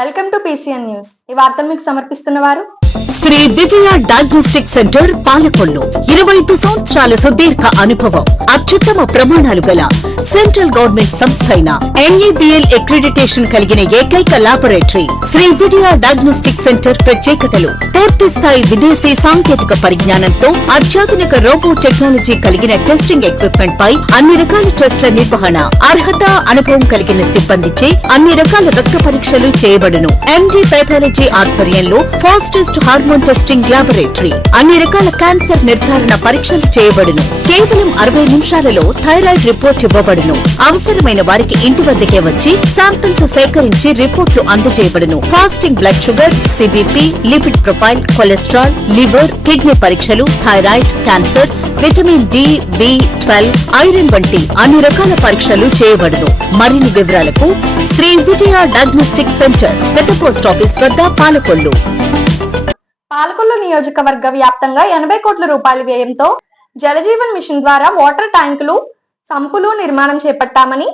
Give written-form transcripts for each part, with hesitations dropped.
Welcome to PCN news. ఈ వార్తలు మీకు సమర్పిస్తున్నవారు శ్రీ విజయ డయాగ్నోస్టిక్ సెంటర్ పాలకొల్లు. 25 సంవత్సరాల సుదీర్ఘ అనుభవం, అత్యుత్తమ ప్రమాణాలు గల సెంట్రల్ గవర్నమెంట్ సంస్థ అయిన NABL అక్రిడిటేషన్ కలిగిన ఏకైక laboratory Shri Vijaya diagnostic centre. ప్రత్యేకతలు: పూర్తి స్థాయి విదేశీ సాంకేతిక పరిజ్ఞానంతో అత్యాధునిక రోబో టెక్నాలజీ కలిగిన టెస్టింగ్ ఎక్విప్మెంట్ పై అన్ని రకాల టెస్టుల నిర్వహణ, అర్హత, అనుభవం కలిగిన సిబ్బందిచే అన్ని రకాల రక్త పరీక్షలు చేయబడును. MD పైథాలజీ ఆధ్వర్యంలో ఫాస్టెస్ట్ హార్మోన్ టెస్టింగ్ లాబొరేటరీ, అన్ని రకాల క్యాన్సర్ నిర్ధారణ పరీక్షలు చేయబడును. కేవలం 60 నిమిషాలలో థైరాయిడ్ రిపోర్ట్ ఇవ్వబడును. అవసరమైన వారికి ఇంటి వద్దకే వచ్చి శాంపిల్స్ సేకరించి రిపోర్ట్లు అందజేయబడును. Fasting blood sugar, CBP, lipid profile, cholesterol, liver, kidney పరీక్షలు, thyroid, cancer, vitamin D, B12, iron వంటి అన్ని రకాల పరీక్షలు చేయబడును. మరిన్ని వివరాలకు శ్రీ విజయ డయాగ్నోస్టిక్ సెంటర్, పెద్ద పోస్ట్ ఆఫీస్ వద్ద, పాలకొల్లు. పాలకొల్లు నియోజకవర్గ వ్యాప్తంగా 80 కోట్ల రూపాయల వ్యయంతో జలజీవన్ మిషన్ ద్వారా వాటర్ ట్యాంకులు, సంపులు నిర్మాణం చేపట్టామని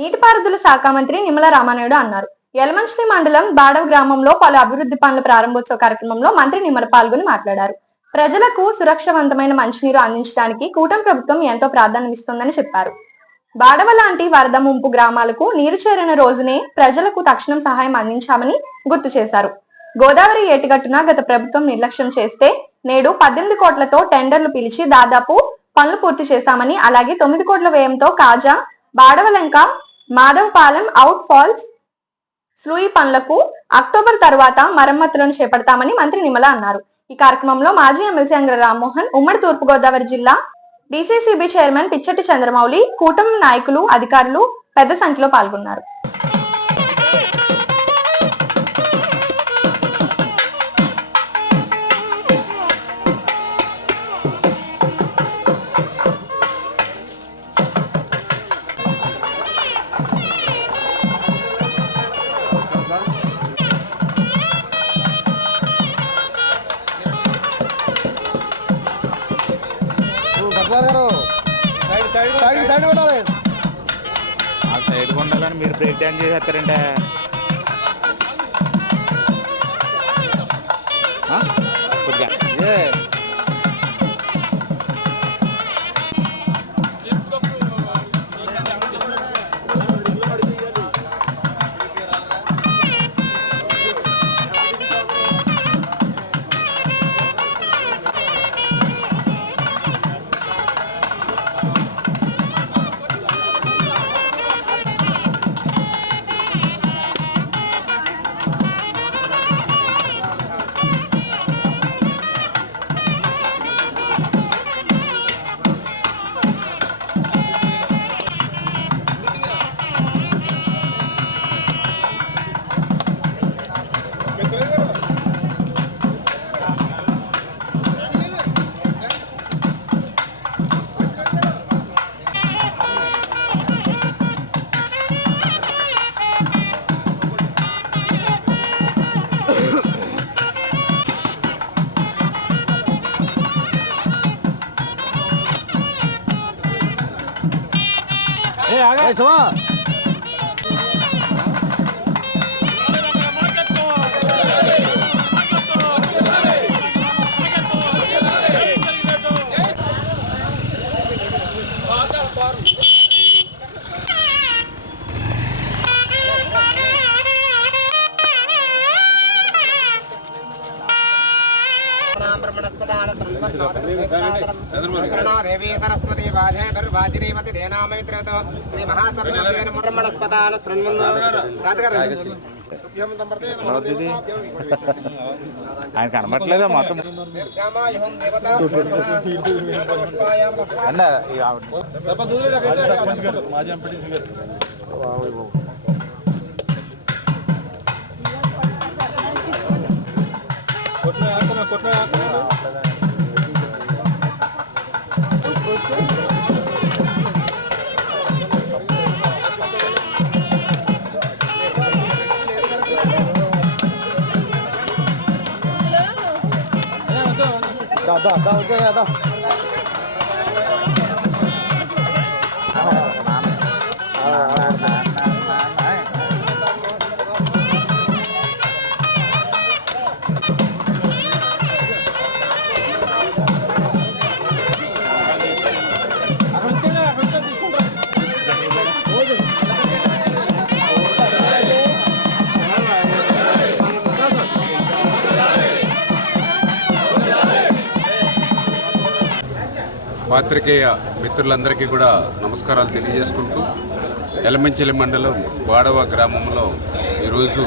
నీటిపారుదల శాఖ మంత్రి నిమ్మల రామానాయుడు అన్నారు. యలమంచిలి మండలం బాడవ గ్రామంలో పలు అభివృద్ధి పనుల ప్రారంభోత్సవ కార్యక్రమంలో మంత్రి నిమ్మల పాల్గొని మాట్లాడారు. ప్రజలకు సురక్షితమైన మంచినీరు అందించడానికి కూటమి ప్రభుత్వం ఎంతో ప్రాధాన్యమిస్తోందని చెప్పారు. బాడవ లాంటి వరద ముంపు గ్రామాలకు నీరు చేరిన రోజునే ప్రజలకు తక్షణం సహాయం అందించామని గుర్తు చేశారు. గోదావరి ఏటిగట్టున గత ప్రభుత్వం నిర్లక్ష్యం చేస్తే నేడు 18 కోట్లతో టెండర్లు పిలిచి దాదాపు పనులు పూర్తి చేశామని, అలాగే 9 కోట్ల వ్యయంతో కాజా, బాడవలంక, మాధవపాలెం అవుట్ ఫాల్స్ స్లూయి పనులకు అక్టోబర్ తర్వాత మరమ్మతులను చేపడతామని మంత్రి నిమ్మల అన్నారు. ఈ కార్యక్రమంలో మాజీ ఎమ్మెల్సీ అంగ్ర రామ్మోహన్, ఉమ్మడి తూర్పుగోదావరి జిల్లా DCCB చైర్మన్ పిచ్చటి చంద్రమౌళి, కూటమి నాయకులు, అధికారులు పెద్ద సంఖ్యలో పాల్గొన్నారు. సైడ్ ఉండాలని మీరు బ్రేక్ డాన్స్ చేసేస్తారంటే देवी सरस्वती वाजे वाजिनीमति देनामैत्रेतो श्री महासर्वसेन ब्रह्मणस्पतान ఆయన కనబట్లేదా మొత్తం అన్న Da. పాత్రికేయ మిత్రులందరికీ కూడా నమస్కారాలు తెలియజేసుకుంటూ ఎలమంచిలి మండలం వాడవ గ్రామంలో ఈరోజు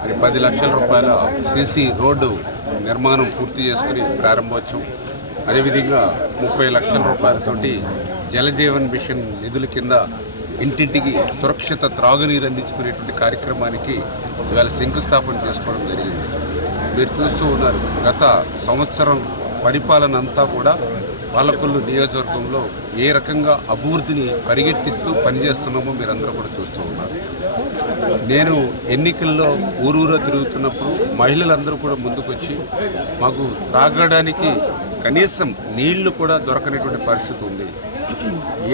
మరి 10 లక్షల రూపాయల సీసీ రోడ్డు నిర్మాణం పూర్తి చేసుకుని ప్రారంభోత్సవం, అదేవిధంగా 30 లక్షల రూపాయలతోటి జలజీవన్ మిషన్ నిధుల కింద ఇంటింటికి సురక్షిత త్రాగునీరు అందించుకునేటువంటి కార్యక్రమానికి ఇవాళ శంకుస్థాపన చేసుకోవడం జరిగింది. మీరు చూస్తూ ఉన్నారు, గత సంవత్సరం పరిపాలన అంతా కూడా పాలకొల్లు నియోజకవర్గంలో ఏ రకంగా అభివృద్ధిని పరిగెట్టిస్తూ పనిచేస్తున్నామో మీరందరూ కూడా చూస్తూ ఉన్నారు. నేను ఎన్నికల్లో ఊరూరా తిరుగుతున్నప్పుడు మహిళలందరూ కూడా ముందుకొచ్చి మాకు త్రాగడానికి కనీసం నీళ్లు కూడా దొరకనటువంటి పరిస్థితి ఉంది.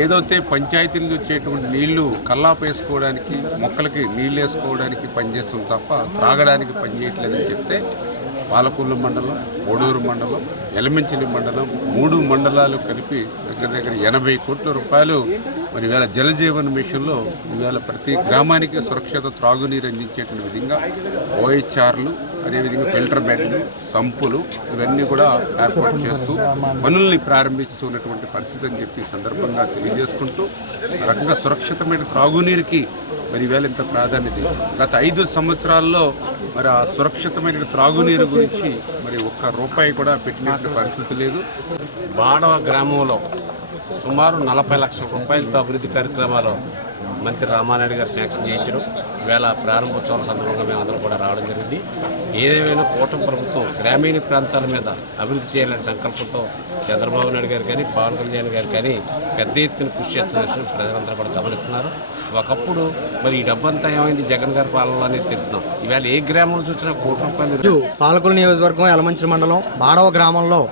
ఏదైతే పంచాయతీలు వచ్చేటువంటి నీళ్లు కల్లాపు వేసుకోవడానికి, మొక్కలకి నీళ్ళు వేసుకోవడానికి పనిచేస్తుంది తప్ప త్రాగడానికి పనిచేయట్లేదని చెప్తే పాలకొల్లు మండలం, ఓడూరు మండలం, ఎలమంచిలి మండలం 3 మండలాలు కలిపి దగ్గర 80 కోట్ల రూపాయలు మరి ఇవాళ జలజీవన్ మిషన్లో ఇవాళ ప్రతి గ్రామానికి సురక్షిత త్రాగునీరు అందించేటువంటి విధంగా ఓహెచ్ఆర్లు, అదేవిధంగా ఫిల్టర్ బెడ్లు, సంపులు ఇవన్నీ కూడా ఏర్పాటు చేస్తూ పనుల్ని ప్రారంభిస్తున్నటువంటి పరిస్థితి అని చెప్పి సందర్భంగా తెలియజేసుకుంటూ రకంగా సురక్షితమైన త్రాగునీరుకి మరి ఇవాళ ఇంత ప్రాధాన్యత ఇచ్చారు. గత 5 సంవత్సరాల్లో మరి ఆ సురక్షితమైన త్రాగునీరు గురించి మరి ఒక్క రూపాయి కూడా పెట్టినటువంటి పరిస్థితి లేదు. బాడవ గ్రామంలో సుమారు 40 లక్షల రూపాయలతో అభివృద్ధి కార్యక్రమాలు మంత్రి రామానాయుడు గారు శాంక్షన్ చేయించడం, ఈవేళ ప్రారంభోత్సవాల సందర్భంగా మేమందరం కూడా రావడం జరిగింది. ఏదేమైనా కూటమి ప్రభుత్వం గ్రామీణ ప్రాంతాల మీద అభివృద్ధి చేయాలనే సంకల్పంతో చంద్రబాబు నాయుడు గారు కానీ, పవన్ కళ్యాణ్ గారు కానీ పెద్ద ఎత్తున కృషి చేస్తున్న విషయం ప్రజలందరూ కూడా గమనిస్తున్నారు. ఒకప్పుడు మరి ఈ డబ్బంతా ఏమైంది జగన్ గారి పాలనలో అనేది తెలుస్తున్నాం. ఈవేళ ఏ గ్రామంలో చూసినా కోటి రూపాయలు. పాలకొల్లు నియోజకవర్గం ఎలమంచిలి మండలం బాడవ గ్రామంలో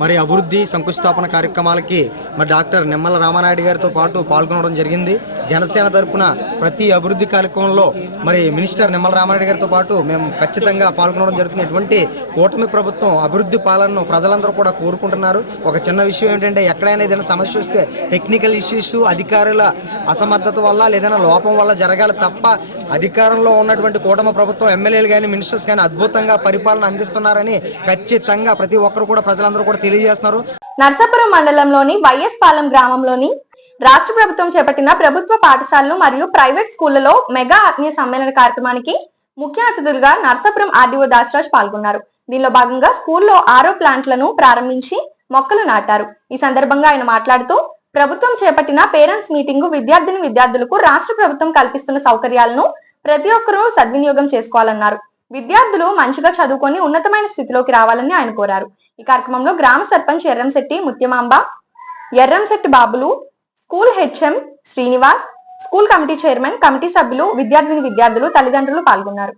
మరి అభివృద్ధి శంకుస్థాపన కార్యక్రమాలకి మరి డాక్టర్ నిమ్మల రామానాయుడు గారితో పాటు పాల్గొనడం జరిగింది. జనసేన తరపున ప్రతి అభివృద్ధి కార్యక్రమంలో మరి మినిస్టర్ నిమ్మల రామానాయుడు గారితో పాటు మేము ఖచ్చితంగా పాల్గొనడం జరుగుతుంది. ఇటువంటి కూటమి ప్రభుత్వం అభివృద్ధి పాలనను ప్రజలందరూ కూడా కోరుకుంటున్నారు. ఒక చిన్న విషయం ఏంటంటే, ఎక్కడైనా ఏదైనా సమస్య వస్తే టెక్నికల్ ఇష్యూస్ అధికారుల అసమర్థత వల్ల లేదైనా లోపం వల్ల జరగాలి తప్ప అధికారంలో ఉన్నటువంటి కూటమి ప్రభుత్వం ఎమ్మెల్యేలు కానీ మినిస్టర్స్ కానీ అద్భుతంగా పరిపాలన అందిస్తున్నారని ఖచ్చితంగా ప్రతి ఒక్కరు కూడా ప్రజలందరూ కూడా తెలియజేస్తున్నారు. నర్సాపురం మండలంలోని వైఎస్ పాలెం గ్రామంలోని రాష్ట్ర ప్రభుత్వం చేపట్టిన ప్రభుత్వ పాఠశాలలు మరియు ప్రైవేట్ స్కూళ్లలో మెగా ఆత్మీయ సమ్మేళన కార్యక్రమానికి ముఖ్య అతిథులుగా నర్సాపురం ఆర్డీఓ దాసరాజ్ పాల్గొన్నారు. దీనిలో భాగంగా స్కూల్లో ఆరో ప్లాంట్లను ప్రారంభించి మొక్కలు నాటారు. ఈ సందర్భంగా ఆయన మాట్లాడుతూ ప్రభుత్వం చేపట్టిన పేరెంట్స్ మీటింగ్ విద్యార్థులకు రాష్ట్ర ప్రభుత్వం కల్పిస్తున్న సౌకర్యాలను ప్రతి ఒక్కరూ సద్వినియోగం చేసుకోవాలన్నారు. విద్యార్థులు మంచిగా చదువుకొని ఉన్నతమైన స్థితిలోకి రావాలని ఆయన కోరారు. ఈ కార్యక్రమంలో గ్రామ సర్పంచ్ ఎర్రంశెట్టి ముత్యమాంబ, ఎర్రంశెట్టి బాబులు, school HM Srinivas, school committee chairman, committee సభ్యులు, విద్యార్థులు, తల్లిదండ్రులు పాల్గొన్నారు.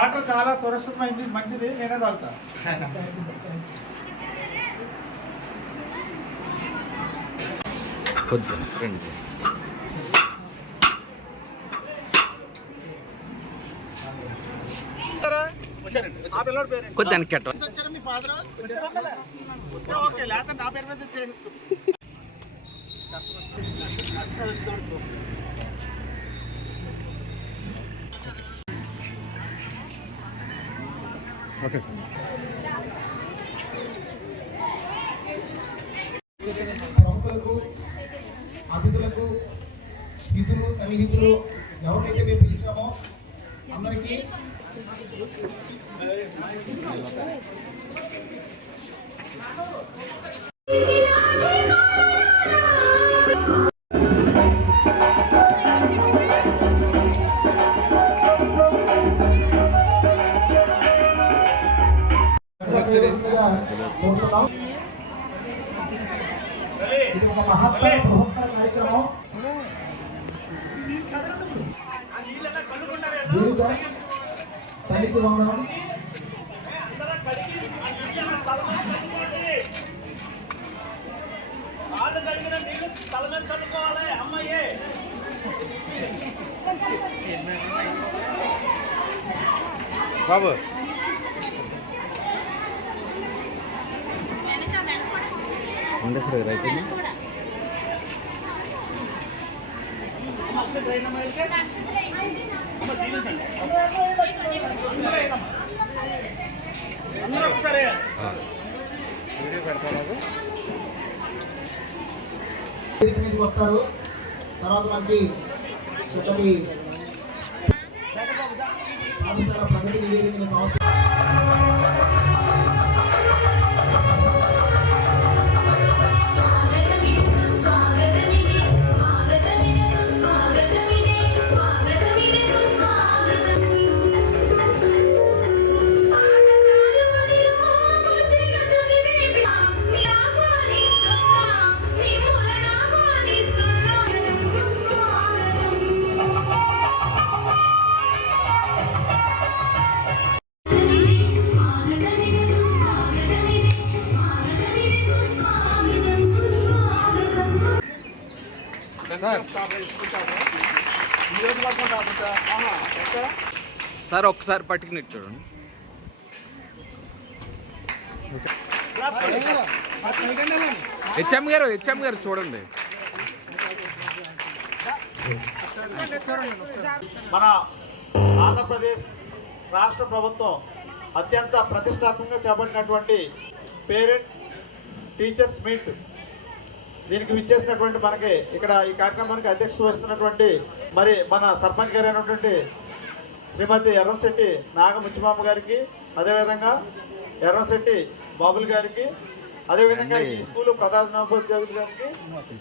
వాటర్ చాలా సురక్షితమైంది, మంచిది, నేనే తాగుతా. మీ ఫాదర్ ఓకే, లేకపోతే నా పేరు మీద చేసేసుకో. Okay sir. ప్రముఖులకు, అతిథులకు, హితులు, సన్నిహితులు ఎవరైతే మేము పిలిచామో అందరికీ ఇది ఒక మహత్తర బృహత్తర కార్యక్రమం. దీనితో పనికి వందనం. కడిగిన నీళ్ళు తల మీద చల్లుకోవాలి అమ్మాయి. బాబు అందరూ ఒకసారి వస్తారు. తర్వాత మనకి చక్కటి ప్రగతి నివేదిక సార్ ఒక్కసారి పట్టుకుని చూడండి. హెచ్ఎం గారు చూడండి. మన ఆంధ్రప్రదేశ్ రాష్ట్ర ప్రభుత్వం అత్యంత ప్రతిష్టాత్మకంగా చేపట్టినటువంటి పేరెంట్ టీచర్స్ మీట్, దీనికి విచ్చేసినటువంటి మనకి ఇక్కడ ఈ కార్యక్రమానికి అధ్యక్షత వహిస్తున్నటువంటి మరి మన సర్పంచ్ గారు అయినటువంటి శ్రీమతి ఎర్రంశెట్టి నాగముచ్చిమామ గారికి, అదేవిధంగా ఎర్రంశెట్టి బాబుల్ గారికి, అదేవిధంగా ఈ స్కూల్ ప్రధానోపాధ్యాయులు గారికి,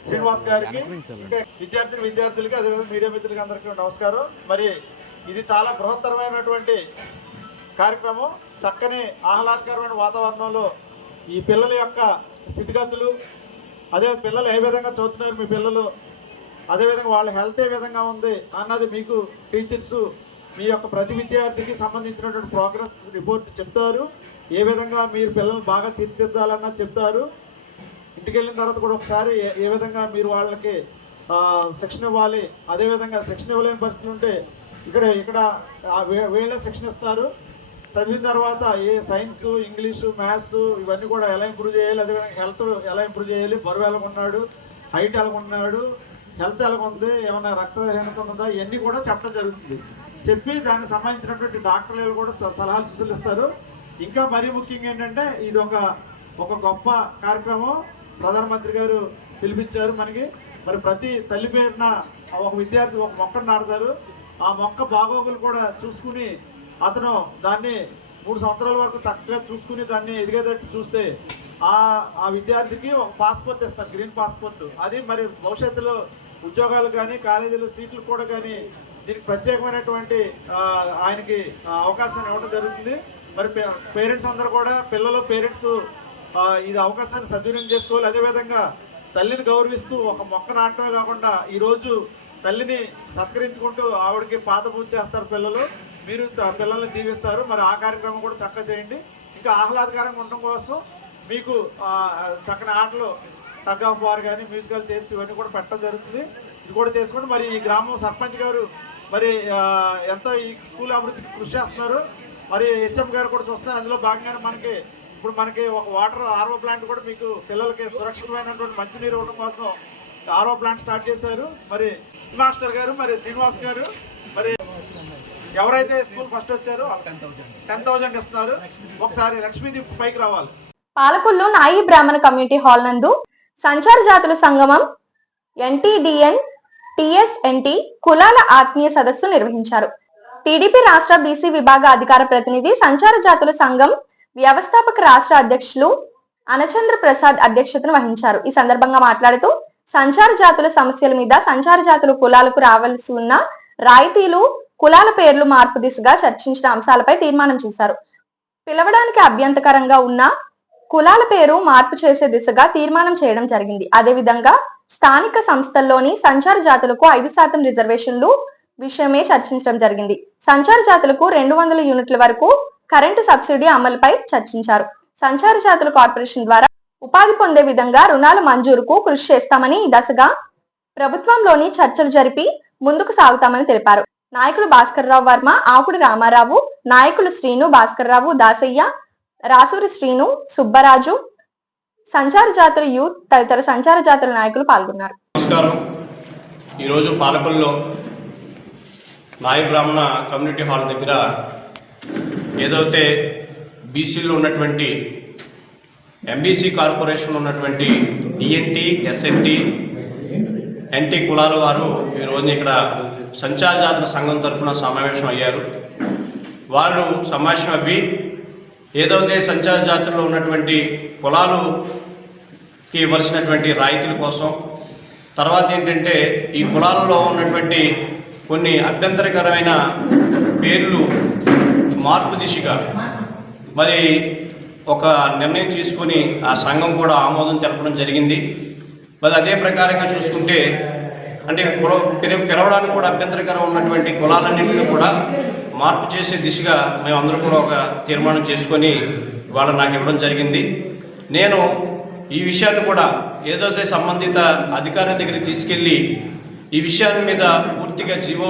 శ్రీనివాస్ గారికి, ఇంకా విద్యార్థులకి, అదేవిధంగా మీడియా మిత్రులకి అందరికీ నమస్కారం. మరి ఇది చాలా బృహత్తరమైనటువంటి కార్యక్రమం. చక్కని ఆహ్లాదకరమైన వాతావరణంలో ఈ పిల్లల యొక్క స్థితిగతులు, అదే పిల్లలు ఏ విధంగా చదువుతున్నారు మీ పిల్లలు, అదేవిధంగా వాళ్ళ హెల్త్ ఏ విధంగా ఉంది అన్నది మీకు టీచర్స్ మీ యొక్క ప్రతి విద్యార్థికి సంబంధించినటువంటి ప్రోగ్రెస్ రిపోర్ట్ చెప్తారు. ఏ విధంగా మీరు పిల్లల్ని బాగా తీర్చిదిద్దాలన్నది చెప్తారు. ఇంటికి వెళ్ళిన తర్వాత కూడా ఒకసారి ఏ విధంగా మీరు వాళ్ళకి శిక్షణ ఇవ్వాలి, అదేవిధంగా శిక్షణ ఇవ్వలేని పరిస్థితులు ఉంటే ఇక్కడ వీళ్ళే శిక్షణ ఇస్తారు. చదివిన తర్వాత ఏ సైన్స్, ఇంగ్లీషు, మ్యాథ్స్ ఇవన్నీ కూడా ఎలా ఇంప్రూవ్ చేయాలి, అదేవిధంగా హెల్త్ ఎలా ఇంప్రూవ్ చేయాలి, బరువు ఎలాగున్నాడు, హైట్ ఎలాగున్నాడు, హెల్త్ ఎలాగుంది, ఏమైనా రక్తహీనత ఉందా, ఇవన్నీ కూడా చెప్పడం జరుగుతుంది. చెప్పి దానికి సంబంధించినటువంటి డాక్టర్లు కూడా సలహాలు సూచనలు ఇస్తారు. ఇంకా మరీ ముఖ్యంగా ఏంటంటే ఇది ఒక గొప్ప కార్యక్రమం ప్రధానమంత్రి గారు పిలిపించారు మనకి. మరి ప్రతి తల్లి పేరున ఒక విద్యార్థి ఒక మొక్కను నాటుతారు. ఆ మొక్క బాగోగులు కూడా చూసుకుని అతను దాన్ని 3 సంవత్సరాల వరకు చక్కగా చూసుకుని దాన్ని ఎదిగేటట్టు చూస్తే ఆ విద్యార్థికి ఒక పాస్పోర్ట్ ఇస్తారు, గ్రీన్ పాస్పోర్ట్. అది మరి భవిష్యత్తులో ఉద్యోగాలు కానీ కాలేజీలో సీట్లు కూడా కానీ దీనికి ప్రత్యేకమైనటువంటి ఆయనకి అవకాశాన్ని ఇవ్వడం జరుగుతుంది. మరి పేరెంట్స్ అందరూ కూడా పేరెంట్స్ ఇది అవకాశాన్ని సద్వినియోగం చేసుకోవాలి. అదేవిధంగా తల్లిని గౌరవిస్తూ ఒక మొక్క నాటమే కాకుండా ఈరోజు తల్లిని సత్కరించుకుంటూ ఆవిడకి పాద పూజ చేస్తారు పిల్లలు. మీరు పిల్లల్ని దీవిస్తారు. మరి ఆ కార్యక్రమం కూడా చక్కగా చేయండి. ఇంకా ఆహ్లాదకరంగా ఉండడం కోసం మీకు చక్కని ఆటలు, టగ్ ఆఫ్ వార్ కానీ, మ్యూజికల్ చైర్స్ ఇవన్నీ కూడా పెట్టడం జరుగుతుంది. ఇది కూడా చేసుకోండి. మరి ఈ గ్రామం సర్పంచ్ గారు మరి ఎంతో ఈ స్కూల్ అభివృద్ధికి కృషి చేస్తున్నారు. మరి హెచ్ఎం గారు కూడా చూస్తున్నారు. అందులో భాగంగానే మనకి ఒక వాటర్ ఆర్ఓ ప్లాంట్ కూడా మీకు పిల్లలకి సురక్షితమైనటువంటి మంచినీరు ఇవ్వడం కోసం ఆర్ఓ ప్లాంట్ స్టార్ట్ చేశారు. మరి మాస్టర్ గారు, మరి శ్రీనివాస్ గారు, మరి ఎవరైతే స్కూల్ ఫస్ట్ వచ్చారో 10,000 ఇస్తున్నారు. ఒకసారి లక్ష్మీదీప్ పైకి రావాలి. పాలకొల్లు నాయి బ్రాహ్మణ కమ్యూనిటీ హాల్ నందు సంచార జాతుల సంగమం NTDN TSNT కులాల ఆత్మీయ సదస్సు నిర్వహించారు. టీడీపీ రాష్ట్ర బీసీ విభాగ అధికార ప్రతినిధి, సంచార జాతుల సంఘం వ్యవస్థాపక రాష్ట్ర అధ్యక్షులు అనచంద్ర ప్రసాద్ అధ్యక్షతను వహించారు. ఈ సందర్భంగా మాట్లాడుతూ సంచార జాతుల సమస్యల మీద, సంచార జాతుల కులాలకు రావాల్సి ఉన్న రాయితీలు, కులాల పేర్లు మార్పు దిశగా చర్చించిన అంశాలపై తీర్మానం చేశారు. పిలవడానికి అభ్యంతకరంగా ఉన్న కులాల పేరు మార్పు చేసే దిశగా తీర్మానం చేయడం జరిగింది. అదేవిధంగా స్థానిక సంస్థల్లోని సంచార జాతులకు 5% రిజర్వేషన్లు విషయమే చర్చించడం జరిగింది. సంచార జాతులకు 200 యూనిట్ల వరకు కరెంటు సబ్సిడీ అమలుపై చర్చించారు. సంచార జాతుల కార్పొరేషన్ ద్వారా ఉపాధి పొందే విధంగా రుణాల మంజూరుకు కృషి చేస్తామని ఈ దశగా ప్రభుత్వంలోని చర్చలు జరిపి ముందుకు సాగుతామని తెలిపారు. నాయకులు భాస్కర్రావు వర్మ, ఆకుడి రామారావు, నాయకులు శ్రీను, భాస్కర్రావు, దాసయ్య, రాసూరి శ్రీను, సుబ్బరాజు, సంచార జాతర యూత్ తదితర సంచార జాతర నాయకులు పాల్గొన్నారు. నమస్కారం. ఈరోజు పాలకొల్లో నాయ బ్రాహ్మణ కమ్యూనిటీ హాల్ దగ్గర ఏదైతే బీసీలో ఉన్నటువంటి ఎంబీసీ కార్పొరేషన్లో ఉన్నటువంటి డిఎన్టీ, ఎస్ఎన్టీ, ఎన్టీ కులాల వారు ఈరోజు ఇక్కడ సంచార జాతర సంఘం తరఫున సమావేశం అయ్యారు. వాళ్ళు సమావేశం అవ్వి ఏదైతే సంచార జాతరలో ఉన్నటువంటి కులాలుకి ఇవ్వాల్సినటువంటి రాయితీల కోసం, తర్వాత ఏంటంటే ఈ కులాలలో ఉన్నటువంటి కొన్ని అభ్యంతరకరమైన పేర్లు మార్పు దిశగా మరి ఒక నిర్ణయం తీసుకొని ఆ సంఘం కూడా ఆమోదం తెలపడం జరిగింది. మరి అదే ప్రకారంగా చూసుకుంటే అంటే పిలవడానికి కూడా అభ్యంతరకరం ఉన్నటువంటి కులాలన్నింటినీ కూడా మార్పు చేసే దిశగా మేమందరూ కూడా ఒక తీర్మానం చేసుకొని వాళ్ళు నాకు ఇవ్వడం జరిగింది. నేను ఈ విషయాన్ని కూడా ఏదైతే సంబంధిత అధికారుల దగ్గరికి తీసుకెళ్ళి ఈ విషయాన్ని మీద పూర్తిగా జీవో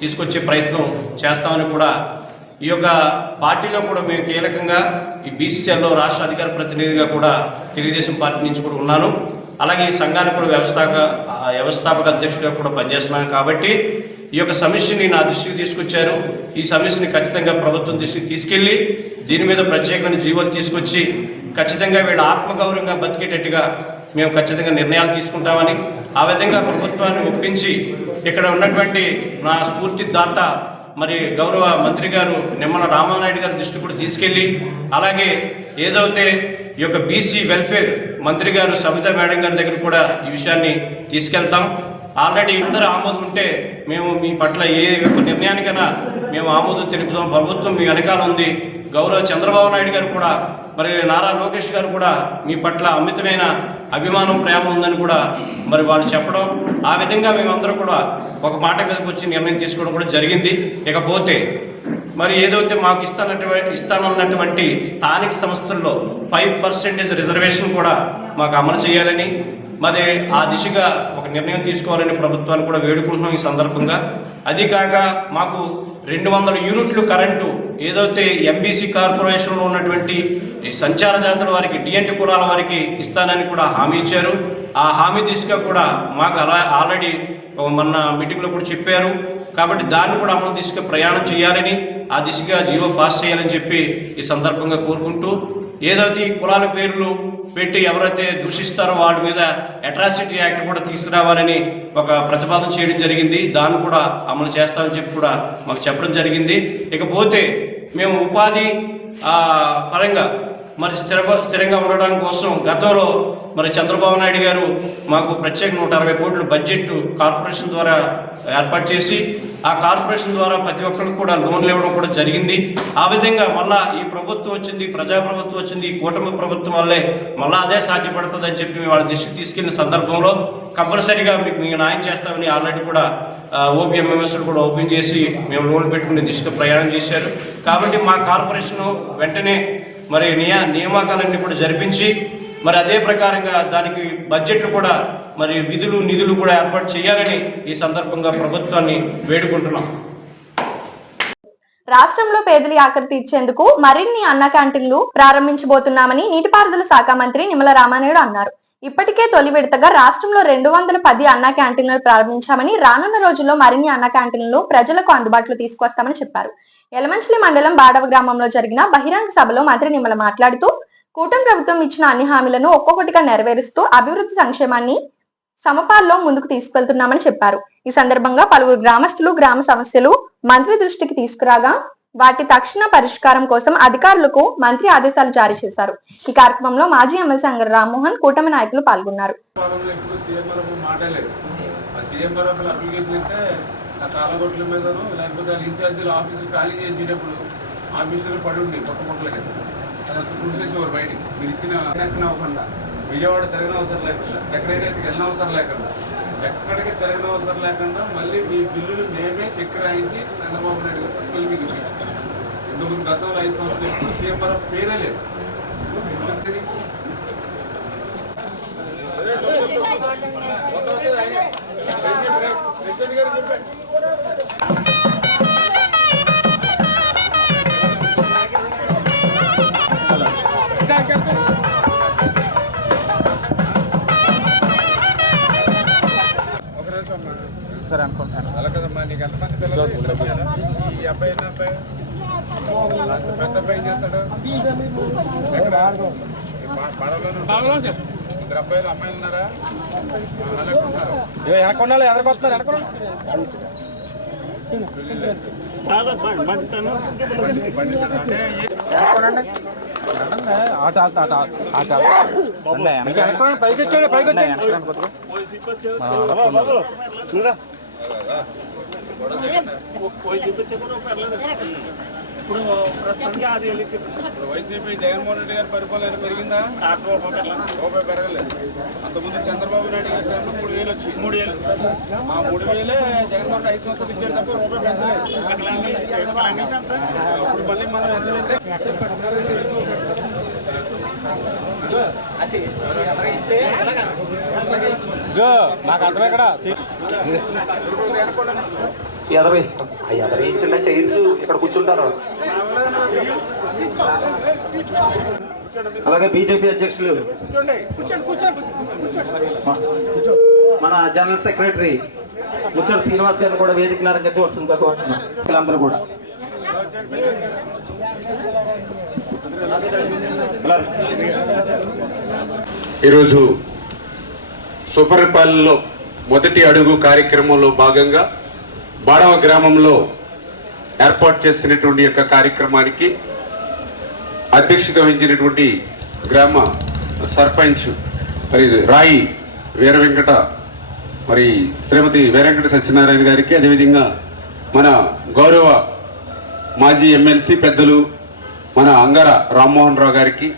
తీసుకొచ్చే ప్రయత్నం చేస్తామని కూడా ఈ యొక్క పార్టీలో కూడా మేము కీలకంగా ఈ బీసీసీఎల్లో రాష్ట్ర అధికార ప్రతినిధిగా కూడా తెలుగుదేశం పార్టీ నుంచి కూడా ఉన్నాను. అలాగే ఈ సంఘానికి కూడా వ్యవస్థాపక అధ్యక్షుడిగా కూడా పనిచేస్తున్నాను. కాబట్టి ఈ యొక్క సమస్యని నా దృష్టికి తీసుకొచ్చారు. ఈ సమస్యని ఖచ్చితంగా ప్రభుత్వం దృష్టికి తీసుకెళ్ళి దీని మీద ప్రత్యేకమైన జీవోలు తీసుకొచ్చి ఖచ్చితంగా వీళ్ళ ఆత్మగౌరవంగా బతికేటట్టుగా మేము ఖచ్చితంగా నిర్ణయాలు తీసుకుంటామని, ఆ విధంగా ప్రభుత్వాన్ని ఒప్పించి ఇక్కడ ఉన్నటువంటి నా స్ఫూర్తి దాత మరి గౌరవ మంత్రి గారు నిమ్మల రామానాయుడు గారి దృష్టి కూడా తీసుకెళ్ళి, అలాగే ఏదైతే ఈ యొక్క బీసీ వెల్ఫేర్ మంత్రి గారు సబితా మేడం గారి దగ్గర కూడా ఈ విషయాన్ని తీసుకెళ్తాం. ఆల్రెడీ అందరూ ఆమోదం ఉంటే మేము మీ పట్ల ఏ యొక్క నిర్ణయానికైనా మేము ఆమోదం తెలుపుతాం. ప్రభుత్వం మీ వెనకాల ఉంది. గౌరవ చంద్రబాబు నాయుడు గారు కూడా మరి నారా లోకేష్ గారు కూడా మీ పట్ల అమితమైన అభిమానం, ప్రేమ ఉందని కూడా మరి వాళ్ళు చెప్పడం, ఆ విధంగా మేమందరూ కూడా ఒక మాట మీదకి వచ్చి నిర్ణయం తీసుకోవడం కూడా జరిగింది. ఇకపోతే మరి ఏదైతే మాకు ఇస్తానన్నటువంటి స్థానిక సంస్థల్లో 5% రిజర్వేషన్ కూడా మాకు అమలు చేయాలని, మరి ఆ దిశగా ఒక నిర్ణయం తీసుకోవాలని ప్రభుత్వాన్ని కూడా వేడుకుంటున్నాం ఈ సందర్భంగా. అది కాక మాకు 200 యూనిట్లు కరెంటు ఏదైతే ఎంబీసీ కార్పొరేషన్లో ఉన్నటువంటి సంచార జాతుల వారికి, డిఎన్టీ కులాల వారికి ఇస్తానని కూడా హామీ ఇచ్చారు. ఆ హామీ దిశగా కూడా మాకు ఆల్రెడీ మొన్న మీటింగ్లో కూడా చెప్పారు. కాబట్టి దాన్ని కూడా అమలు దిశగా ప్రయాణం చేయాలని, ఆ దిశగా జీవో పాస్ చేయాలని చెప్పి ఈ సందర్భంగా కోరుకుంటూ, ఏదైతే ఈ కులాల పేర్లు పెట్టి ఎవరైతే దూషిస్తారో వాళ్ళ మీద అట్రాసిటీ యాక్ట్ కూడా తీసుకురావాలని ఒక ప్రతిపాదన చేయడం జరిగింది. దాన్ని కూడా అమలు చేస్తామని చెప్పి కూడా మాకు చెప్పడం జరిగింది. ఇకపోతే మేము ఉపాధి పరంగా మరి స్థిరంగా ఉండడం కోసం గతంలో మరి చంద్రబాబు నాయుడు గారు మాకు ప్రత్యేక 160 కోట్ల బడ్జెట్ కార్పొరేషన్ ద్వారా ఏర్పాటు చేసి, ఆ కార్పొరేషన్ ద్వారా ప్రతి ఒక్కరికి కూడా లోన్లు ఇవ్వడం కూడా జరిగింది. ఆ విధంగా మళ్ళా ఈ ప్రభుత్వం వచ్చింది, ప్రజాప్రభుత్వం వచ్చింది, ఈ కూటమి ప్రభుత్వం వల్లే మళ్ళీ అదే సాధ్యపడుతుందని చెప్పి వాళ్ళ దృష్టికి తీసుకెళ్లిన సందర్భంలో కంపల్సరీగా మీకు న్యాయం చేస్తామని ఆల్రెడీ కూడా ఓపీఎంఎంఎస్లు కూడా ఓపెన్ చేసి మేము లోన్లు పెట్టుకునే దిశగా ప్రయాణం చేశారు. కాబట్టి మా కార్పొరేషన్ వెంటనే మరి నియామకాలన్నీ కూడా జరిపించి మరి అదే ప్రకారంగా దానికి బడ్జెట్లు కూడా మరి విధులు నిధులు కూడా ఏర్పాటు చేయాలని ఈ సందర్భంగా ప్రభుత్వాన్ని వేడుకుంటున్నాం. రాష్ట్రంలో పేదల ఆకలి తీర్చేందుకు మరిన్ని అన్న క్యాంటీన్లు ప్రారంభించబోతున్నామని నీటిపారుదల శాఖ మంత్రి నిమ్మల రామానాయుడు అన్నారు. ఇప్పటికే తొలి విడతగా రాష్ట్రంలో 210 అన్న క్యాంటీన్లను ప్రారంభించామని, రానున్న రోజుల్లో మరిన్ని అన్న క్యాంటీన్లు ప్రజలకు అందుబాటులో తీసుకొస్తామని చెప్పారు. యలమంచిలి మండలం బాడవ గ్రామంలో జరిగిన బహిరంగ సభలో మంత్రి నిమ్మల మాట్లాడుతూ, కూటమి ప్రభుత్వం ఇచ్చిన అన్ని హామీలను ఒక్కొక్కటిగా నెరవేరుస్తూ అభివృద్ధి సంక్షేమాన్ని సమపాల్లో ముందుకు తీసుకెళ్తున్నామని చెప్పారు. ఈ సందర్భంగా పలువురు గ్రామస్తులు గ్రామ సమస్యలు మంత్రి దృష్టికి తీసుకురాగా వాటి తక్షణ పరిష్కారం కోసం అధికారులకు మంత్రి ఆదేశాలు జారీ చేశారు. ఈ కార్యక్రమంలో మాజీ ఎమ్మెల్సీ అంగర రామ్మోహన్, కూటమి నాయకులు పాల్గొన్నారు. బయటికి మీరు ఇచ్చిన అవ్వకుండా, విజయవాడ తిరగని అవసరం లేకుండా, సెక్రటరీకి వెళ్ళిన అవసరం లేకుండా, ఎక్కడికి తిరగని అవసరం లేకుండా మళ్ళీ మీ బిల్లులు మేమే చెక్ రాయించి చంద్రబాబు నాయుడు గారు బిల్లు మీకు ఇప్పించాం. ఎందుకు గతంలో 5 సంవత్సరాలు ఎప్పుడు సీఎం పేరే లేదు. సరే అనుకుంటాను. అలా కదమ్మా, నీకు ఎంతమంది పిల్లలు? ఈ అబ్బాయి ఎన్న అబ్బాయి? పెద్ద అబ్బాయి ఏం చేస్తాడు? ఎక్కడ? పడవలోనే ఇద్దరు అబ్బాయిలు అమ్మాయిలు ఉన్నారా? ఉన్నారు. ఎనకొండాలి ఎదరికొస్తున్నారు. ఆట ఆట ఆట పైకి ఇప్పుడు వైసీపీ జగన్మోహన్ రెడ్డి గారి పరిపాలన పెరిగిందా? రూపాయి పెరగలేదు. అంతకుముందు చంద్రబాబు నాయుడు గారి టైంలో 3,000 వచ్చింది. 3,000 ఆ 3,000 జగన్మోహన్ 5 సంవత్సరాలు ఇచ్చాడు తప్ప రూపాయి పెంచలేదు. ఇప్పుడు మళ్ళీ మనం ఎంతంటే నాకు అర్థం ఎక్కడ ఎదవేస్తాం. ఎదవేయించిన చైర్స్ ఇక్కడ కూర్చుంటారు. అలాగే బీజేపీ అధ్యక్షులు మన జనరల్ సెక్రటరీ ముచ్చటి శ్రీనివాస్ గారిని కూడా వేదికలు అలంకరించవలసిందిగా కోరుతున్నాం. వీళ్ళందరూ కూడా ఈరోజు సుపరిపాలనలో మొదటి అడుగు కార్యక్రమంలో భాగంగా బాడవ గ్రామంలో ఏర్పాటు చేసినటువంటి యొక్క కార్యక్రమానికి అధ్యక్షత వహించినటువంటి గ్రామ సర్పంచ్ మరి రాయి వీరవెంకట మరి శ్రీమతి వీరవెంకట సత్యనారాయణ గారికి, అదేవిధంగా మన గౌరవ మాజీ ఎమ్మెల్సీ పెద్దలు మన అంగర రామ్మోహన్ రావు గారికి,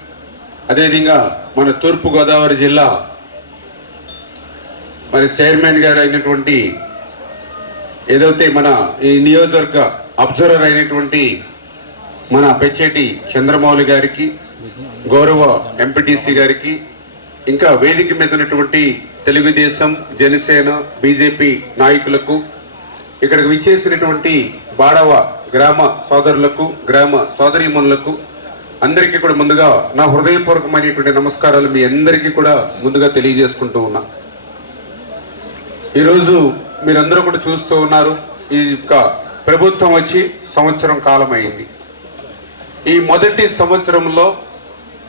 అదేవిధంగా మన తూర్పుగోదావరి జిల్లా మరి చైర్మన్ గారు అయినటువంటి ఏదైతే మన ఈ నియోజకవర్గ అబ్జర్వర్ అయినటువంటి మన పెచ్చేటి చంద్రమౌళి గారికి, గౌరవ ఎంపీటీసీ గారికి, ఇంకా వేదిక మీద ఉన్నటువంటి తెలుగుదేశం, జనసేన, బీజేపీ నాయకులకు, ఇక్కడికి విచ్చేసినటువంటి బాడవ గ్రామ సోదరులకు, గ్రామ సోదరీమణులకు అందరికీ కూడా ముందుగా నా హృదయపూర్వకమైనటువంటి నమస్కారాలు మీ అందరికీ కూడా ముందుగా తెలియజేసుకుంటూ ఉన్నా. ఈరోజు మీరందరూ కూడా చూస్తూ ఉన్నారు, ఈ యొక్క ప్రభుత్వం వచ్చి సంవత్సరం కాలం అయింది. ఈ మొదటి సంవత్సరంలో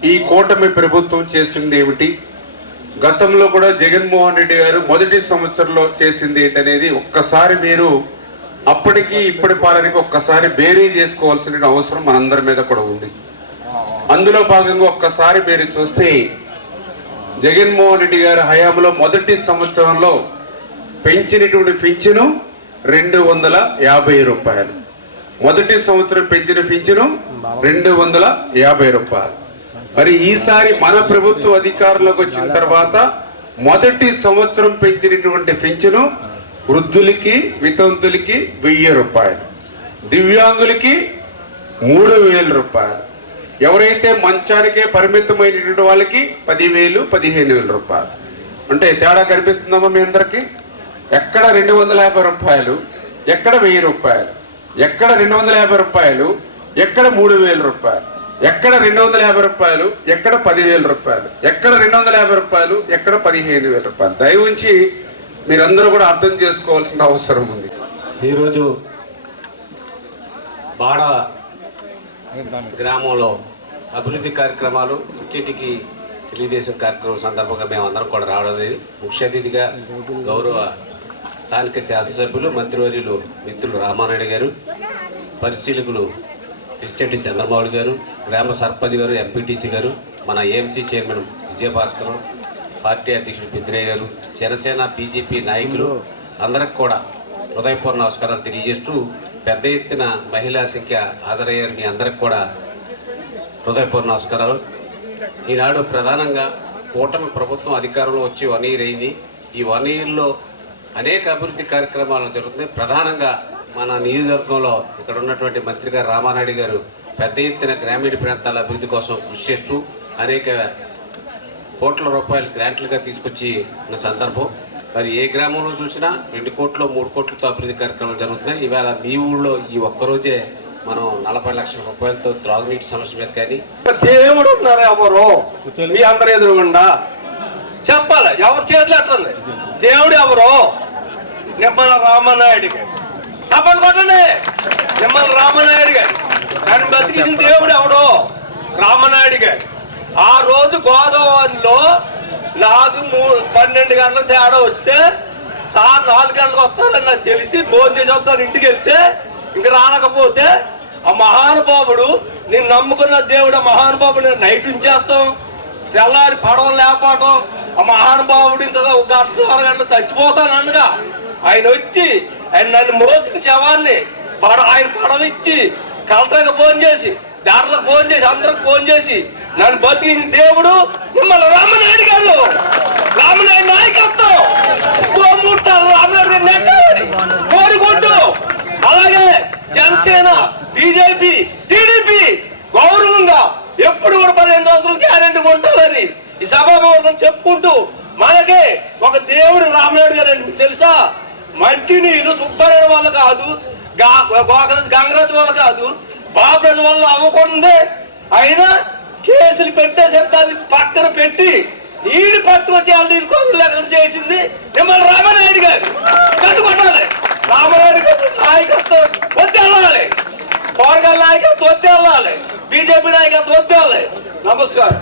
ఈ కూటమి ప్రభుత్వం చేసింది ఏమిటి, గతంలో కూడా జగన్మోహన్ రెడ్డి గారు మొదటి సంవత్సరంలో చేసింది ఏంటనేది ఒక్కసారి మీరు అప్పటికి ఇప్పటి పాలనకి ఒక్కసారి బేరీ చేసుకోవాల్సిన అవసరం మనందరి మీద కూడా ఉంది. అందులో భాగంగా ఒక్కసారి మీరు చూస్తే జగన్మోహన్ రెడ్డి గారి హయాంలో మొదటి సంవత్సరంలో పెంచినటువంటి పింఛను 250 రూపాయలు. మొదటి సంవత్సరం పెంచిన పింఛను 250 రూపాయలు. మరి ఈసారి మన ప్రభుత్వం అధికారంలోకి వచ్చిన తర్వాత మొదటి సంవత్సరం పెంచినటువంటి పింఛను వృద్ధులకి, వితంతులకి 1000 రూపాయలు, దివ్యాంగులకి 3000 రూపాయలు, ఎవరైతే మంచానికే పరిమితమైనటువంటి వాళ్ళకి 10,000, 15,000 రూపాయలు. అంటే తేడా కనిపిస్తుందమ్మా మీ అందరికీ? ఎక్కడ 250 రూపాయలు, ఎక్కడ 1000 రూపాయలు, ఎక్కడ 250 రూపాయలు, ఎక్కడ 3000 రూపాయలు, ఎక్కడ 250 రూపాయలు, ఎక్కడ 10,000 రూపాయలు, ఎక్కడ 250 రూపాయలు, ఎక్కడ 15,000 రూపాయలు. దయవుంచి మీరందరూ కూడా అర్థం చేసుకోవాల్సిన అవసరం ఉంది. ఈరోజు బాడ గ్రామంలో అభివృద్ధి కార్యక్రమాలు, ఇంటింటికి తెలుగుదేశం కార్యక్రమం సందర్భంగా మేమందరం కూడా రావడం లేదు. ముఖ్య అతిథిగా గౌరవ స్థానిక శాసనసభ్యులు, మంత్రివర్యులు మిత్రులు రామానాయుడు గారు, పరిశీలకులు ఇస్టేటి చంద్రమౌళి గారు, గ్రామ సర్పంచ్ గారు, ఎంపీటీసీ గారు, మన ఏఎంసీ చైర్మన్ విజయభాస్కర్, పార్టీ అధ్యక్షుడు పెద్దిరయ్య గారు, జనసేన, బీజేపీ నాయకులు అందరికి కూడా హృదయపూర్వ నమస్కారాలు తెలియజేస్తూ, పెద్ద ఎత్తున మహిళా సంఖ్య హాజరయ్యారు. మీ అందరికి కూడా హృదయపూర్వ నమస్కారాలు. ఈనాడు ప్రధానంగా కూటమి ప్రభుత్వం అధికారంలో వచ్చి 1 ఇయర్ అయింది. ఈ 1 ఇయర్లో అనేక అభివృద్ధి కార్యక్రమాలు జరుగుతున్నాయి. ప్రధానంగా మన నియోజకవర్గంలో ఇక్కడ ఉన్నటువంటి మంత్రి గారు రామానాయుడు గారు పెద్ద ఎత్తున గ్రామీణ ప్రాంతాల అభివృద్ధి కోసం కృషి చేస్తూ అనేక కోట్ల రూపాయలు గ్రాంట్లుగా తీసుకొచ్చి ఉన్న సందర్భం. మరి ఏ గ్రామంలో చూసినా 2 కోట్లు 3 కోట్లతో అభివృద్ధి కార్యక్రమాలు జరుగుతున్నాయి. ఈవేళ మీ ఊళ్ళో ఈ ఒక్కరోజే మనం 40 లక్షల రూపాయలతో త్రాగునీటి సమస్య మీద కానీ దేవుడు ఉన్నారు ఎవరు మీ అందరు ఎదురుగుండా చెప్పాలి. ఎవరి చేతులు ఎట్లుంది? దేవుడు ఎవరు? నిమ్మల రామనాయుడు గారు. తప్పని కొట్టండి. నిమ్మల రామనాయుడు గారు. కానీ బతికించిన దేవుడు ఎవడు? రామనాయుడు గారు. ఆ రోజు గోదావరిలో నాకు 12 గంటల తేడా వస్తే సార్ 4 గంటలకు వస్తారని నాకు తెలిసి భోజనం చేసి వస్తాను. ఇంటికి వెళ్తే ఇంక రానకపోతే ఆ మహానుభావుడు నేను నమ్ముకున్న దేవుడు ఆ మహానుభావుడు నైట్ ఉంచేస్తాం, తెల్లారి పడవలు లేకపోవటం, ఆ మహానుభావుడు ఇంత 1 గంట 2 గంటలు చచ్చిపోతాను అనగా ఆయన వచ్చి ఆయన నన్ను మోసుకుని శవాన్ని ఆయన పడవ ఇచ్చి కలెక్టర్కి ఫోన్ చేసి దాంట్లోకి ఫోన్ చేసి అందరికి ఫోన్ చేసి నన్ను బతికిన దేవుడు మిమ్మల్ని రామనాయుడు గారు. రామనాయుడు నాయకత్వం రామనాయుడు గారు నెక్కాలని కోరుకుంటూ, అలాగే జనసేన, బీజేపీ, టీడీపీ గౌరవంగా ఎప్పుడు కూడా 15 సంవత్సరాలు గ్యారెంటీ ఉంటుందని ఈ సభాముఖం చెప్పుకుంటూ, మనకి ఒక దేవుడు రామనాయుడు గారు అని తెలుసా? మంచి నీళ్ళు సుబ్బారెడ్డి వల్ల కాదు, గంగరాజు వల్ల కాదు, బాబరాజు వల్ల అవ్వకుండా అయినా కేసులు పెట్టేసరి దాన్ని పక్కన పెట్టి నీళ్ళు పట్టుకొచ్చి నీళ్ళు చేసింది మిమ్మల్ని రామనాయుడు గారు. కట్టుకొట్టాలి. రామనాయుడు గారు నాయకత్వం వద్ద వెళ్ళాలి, పోరగాల నాయకత్వం వద్ద వెళ్ళాలి, బీజేపీ నాయకత్వం వద్ద వెళ్ళాలి. నమస్కారం.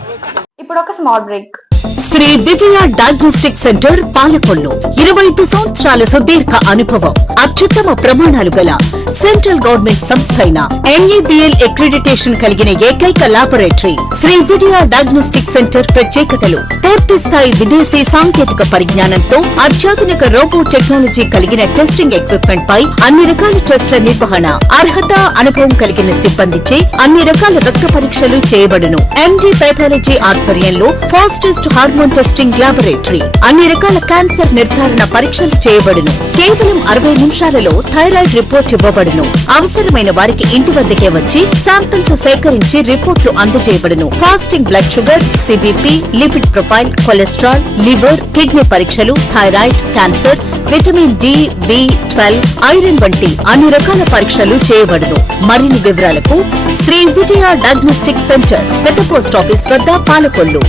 ఇప్పుడు ఒక small break. Shri Vijaya diagnostic centre Palakollu 25 సంవత్సరాల సుదీర్ఘ అనుభవం, అత్యుత్తమ ప్రమాణాలు గల సెంట్రల్ గవర్నమెంట్ సంస్థ అయిన NABL అక్రిడిటేషన్ కలిగిన ఏకైక laboratory Shri Vijaya diagnostic centre. ప్రత్యేకతలు: పూర్తి స్థాయి విదేశీ సాంకేతిక పరిజ్ఞానంతో అత్యాధునిక రోబో టెక్నాలజీ కలిగిన టెస్టింగ్ ఎక్విప్మెంట్ పై అన్ని రకాల టెస్టుల నిర్వహణ, అర్హత, అనుభవం కలిగిన సిబ్బందిచే అన్ని రకాల రక్త పరీక్షలు చేయబడును. MD పెథాలజీ ఆధ్వర్యంలో ఫాస్టెస్ట్ హార్మోన్ టెస్టింగ్ ల్యాబొరేటరీ, అన్ని రకాల క్యాన్సర్ నిర్ధారణ పరీక్షలు చేయబడును. కేవలం 60 నిమిషాలలో థైరాయిడ్ రిపోర్ట్ ఇవ్వబడును. అవసరమైన వారికి ఇంటి వద్దకే వచ్చి శాంపిల్స్ సేకరించి రిపోర్ట్లు అందజేయబడును. Fasting blood sugar, CBP, lipid profile, cholesterol, liver, kidney పరీక్షలు, thyroid, cancer, vitamin D, B12, iron వంటి అన్ని రకాల పరీక్షలు చేయబడును. మరిన్ని వివరాలకు శ్రీ విజయ డయాగ్నోస్టిక్ సెంటర్, పెద్ద పోస్ట్ ఆఫీస్ వద్ద, పాలకొల్లు.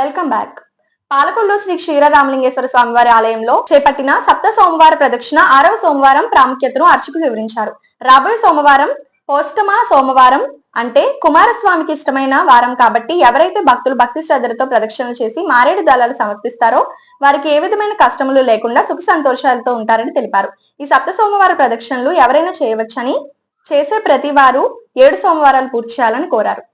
Welcome back. పాలకొల్లు శ్రీ క్షీరరామలింగేశ్వర స్వామివారి ఆలయంలో చేపట్టిన సప్త సోమవార ప్రదక్షిణ 6వ సోమవారం ప్రాముఖ్యతను అర్చకులు వివరించారు. రాబోయే సోమవారం పౌష్టమ సోమవారం అంటే కుమారస్వామికి ఇష్టమైన వారం కాబట్టి ఎవరైతే భక్తులు భక్తి శ్రద్ధలతో ప్రదక్షిణలు చేసి మారేడు దళాలు సమర్పిస్తారో వారికి ఏ విధమైన కష్టములు లేకుండా సుఖ సంతోషాలతో ఉంటారని తెలిపారు. ఈ సప్త సోమవార ప్రదక్షిణలు ఎవరైనా చేయవచ్చని, చేసే ప్రతి వారు 7 సోమవారాలు పూర్తి చేయాలని కోరారు.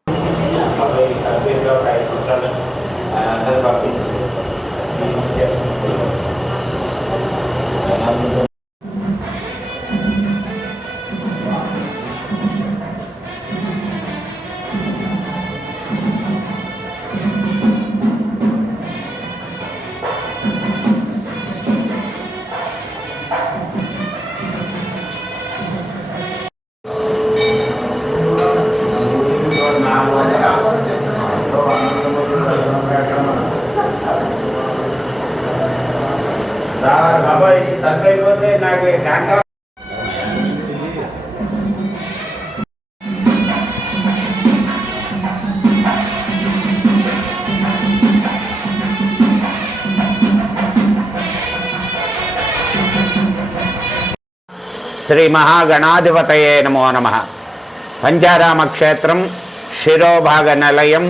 శ్రీ మహాగణాధిపతయే నమో నమః. పంచారామ క్షేత్రం శిరోభాగ నిలయం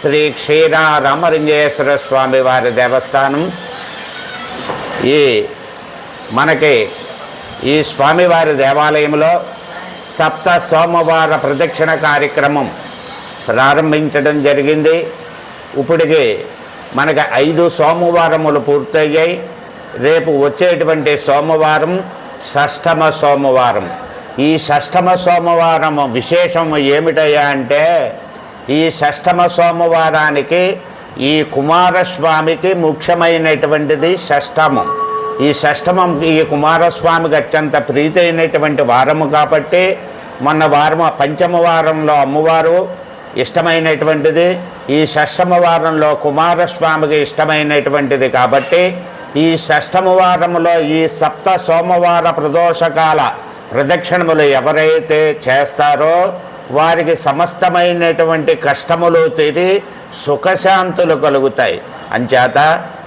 శ్రీ క్షీరరామలింగేశ్వర స్వామి వారి దేవస్థానం. మనకి ఈ స్వామివారి దేవాలయంలో సప్త సోమవార ప్రదక్షిణ కార్యక్రమం ప్రారంభించడం జరిగింది. ఇప్పటికి మనకి 5 సోమవారములు పూర్తయ్యాయి. రేపు వచ్చేటువంటి సోమవారం షష్ఠమ సోమవారం. ఈ షష్ఠమ సోమవారం విశేషం ఏమిటయ్యా అంటే, ఈ షష్ఠమ సోమవారానికి ఈ కుమారస్వామికి ముఖ్యమైనటువంటిది షష్ఠమం. ఈ షష్ఠమం ఈ కుమారస్వామికి అత్యంత ప్రీతి అయినటువంటి వారము కాబట్టి మొన్న వారం పంచమ వారంలో అమ్మవారు ఇష్టమైనటువంటిది. ఈ షష్టమ వారంలో కుమారస్వామికి ఇష్టమైనటువంటిది కాబట్టి ఈ షష్టమ వారంలో ఈ సప్త సోమవార ప్రదోషకాల ప్రదక్షిణములు ఎవరైతే చేస్తారో వారికి సమస్తమైనటువంటి కష్టములు తీరి సుఖశాంతులు కలుగుతాయి. అంచేత